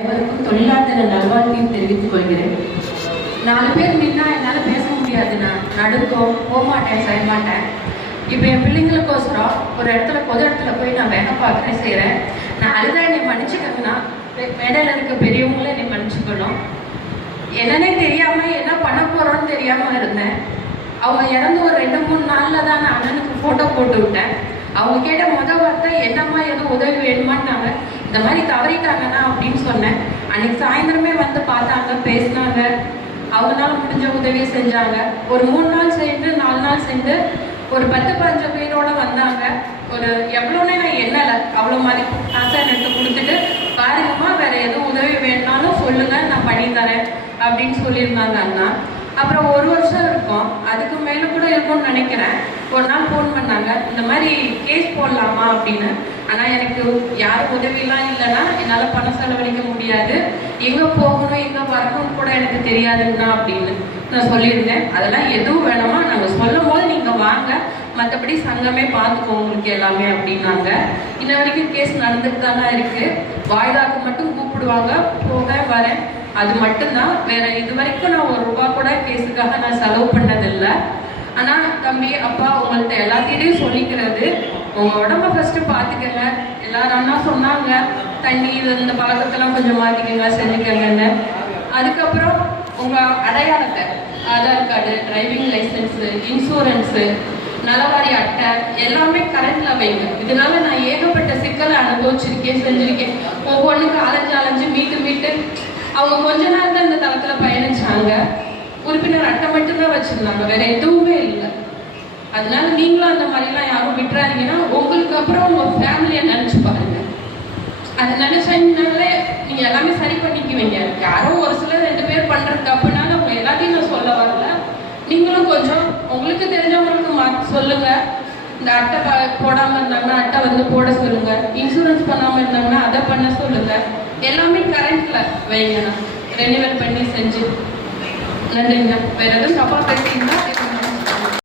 அனைவருக்கும் தொழிலாளர் தின நல்வாழ்த்தையும் தெரிவித்துக் கொள்கிறேன். 4 பேர் நின்னா என்னால் பேச முடியாது. நான் நடுக்கும் போக மாட்டேன், செய்ய மாட்டேன். இப்போ என் பிள்ளைங்களுக்கோசரம் ஒரு இடத்துல பொது இடத்துல போய் நான் வேலை பார்க்குறேன், செய்கிறேன். நான் அழுதா என்னை மன்னிச்சுக்கணும்னா மேடையில் இருக்க பெரியவங்களும் என்னை மன்னிச்சுக்கணும். என்னன்னே தெரியாமல் என்ன பண்ண போகிறோன்னு தெரியாமல் இருந்தேன். அவங்க இறந்து ஒரு 2-3 நாளில் தான் நான் அண்ணனுக்கு ஃபோட்டோ போட்டு விட்டேன். அவங்க கேட்ட வார்த்தை என்னம்மா எதுவும் உதவி வேணுமான்னாங்க. இந்த மாதிரி தவறிட்டாங்கண்ணா அப்படின்னு சொன்னேன். அன்னைக்கு சாயந்தரமே வந்து பார்த்தாங்க, பேசினாங்க, அவங்களால முடிஞ்ச உதவியை செஞ்சாங்க. ஒரு 3 நாள் சேர்ந்து 4 நாள் சேர்ந்து ஒரு 10-15 பேரோட வந்தாங்க. ஒரு எவ்வளோன்னே நான் எண்ணலை, அவ்வளோ மாதிரி காசை எனக்கு கொடுத்துட்டு பாருங்கம்மா வேற எதுவும் உதவி வேணுனாலும் சொல்லுங்க, நான் பண்ணி தரேன் அப்படின்னு சொல்லியிருந்தாங்க அண்ணா. அப்புறம் 1 வருஷம் இருக்கும், அதுக்கு மேலே கூட இருக்கும்னு நினைக்கிறேன். ஒரு நாள் ஃபோன் பண்ணாங்க, இந்த மாதிரி கேஸ் போடலாமா அப்படின்னு. ஆனால் எனக்கு யாரும் உதவியெல்லாம் இல்லைன்னா என்னால் பணம் செலவழிக்க முடியாது, எங்கே போகணும் எங்கே வரணும்னு கூட எனக்கு தெரியாதுங்கண்ணா அப்படின்னு நான் சொல்லியிருந்தேன். அதெல்லாம் எதுவும் வேணாமா, நாங்கள் சொல்லும் போது நீங்கள் வாங்க, மற்றபடி சங்கமே பார்த்துக்கோங்க உங்களுக்கு எல்லாமே அப்படின்னாங்க. இன்ன வரைக்கும் கேஸ் நடந்துட்டு தானே இருக்குது. வாய்தாக்கு மட்டும் கூப்பிடுவாங்க, போக வரேன், அது மட்டும்தான். வேற இது வரைக்கும் நான் 1 ரூபா கூட கேஸுக்காக நான் செலவு பண்ணதில்லை. ஆனால் தம்பி அப்பா உங்கள்கிட்ட எல்லாத்தையும் சொல்லிக்கிறது, உங்கள் உடம்ப ஃபஸ்ட்டு பார்த்துக்கங்க. எல்லாரும் அண்ணா சொன்னாங்க தண்ணி இந்த பழக்கத்தெல்லாம் கொஞ்சம் மாற்றிக்கங்க, செஞ்சுக்கங்கன்னு. அதுக்கப்புறம் உங்கள் அடையாளத்தை, Aadhaar card, driving licence, insurance, நலவாரி அட்டை எல்லாமே கரண்ட்ல வைங்க. இதனால நான் ஏகப்பட்ட சிக்கலை அனுபவிச்சிருக்கேன், செஞ்சுருக்கேன். ஒவ்வொன்றுக்கு அலைஞ்சு மீட்டு அவங்க கொஞ்ச நேரம் தான் இந்த தளத்தில் பயணிச்சாங்க. உறுப்பினர் அட்டை மட்டும்தான் வச்சிருந்தாங்க, வேற எதுவுமே இல்லை. அதனால நீங்களும் அந்த மாதிரிலாம் யாரும் விட்டுறாதீங்கன்னா உங்களுக்கு அப்புறம் உங்க ஃபேமிலியை நினைச்சு பாருங்க. அதை நினைச்சாலே நீங்க எல்லாமே சரி பண்ணிக்குவீங்க. யாரோ ஒரு சிலர் 2 பேர் பண்றது தப்புனால அவங்க எல்லாத்தையும் நான் சொல்ல வரல. நீங்களும் கொஞ்சம் உங்களுக்கு தெரிஞ்சவங்களுக்கு மாற்றி சொல்லுங்க. இந்த அட்டை போடாம இருந்தாங்கன்னா அட்டை வந்து போட சொல்லுங்க. இன்சூரன்ஸ் பண்ணாம இருந்தாங்கன்னா அதை பண்ண சொல்லுங்க. எல்லாமே கரண்ட்ல வைங்கண்ணா, ரெனிவல் பண்ணி செஞ்சு. நன்றிங்கண்ணா. வேற எதுவும் தப்பா பேசிங்கன்னா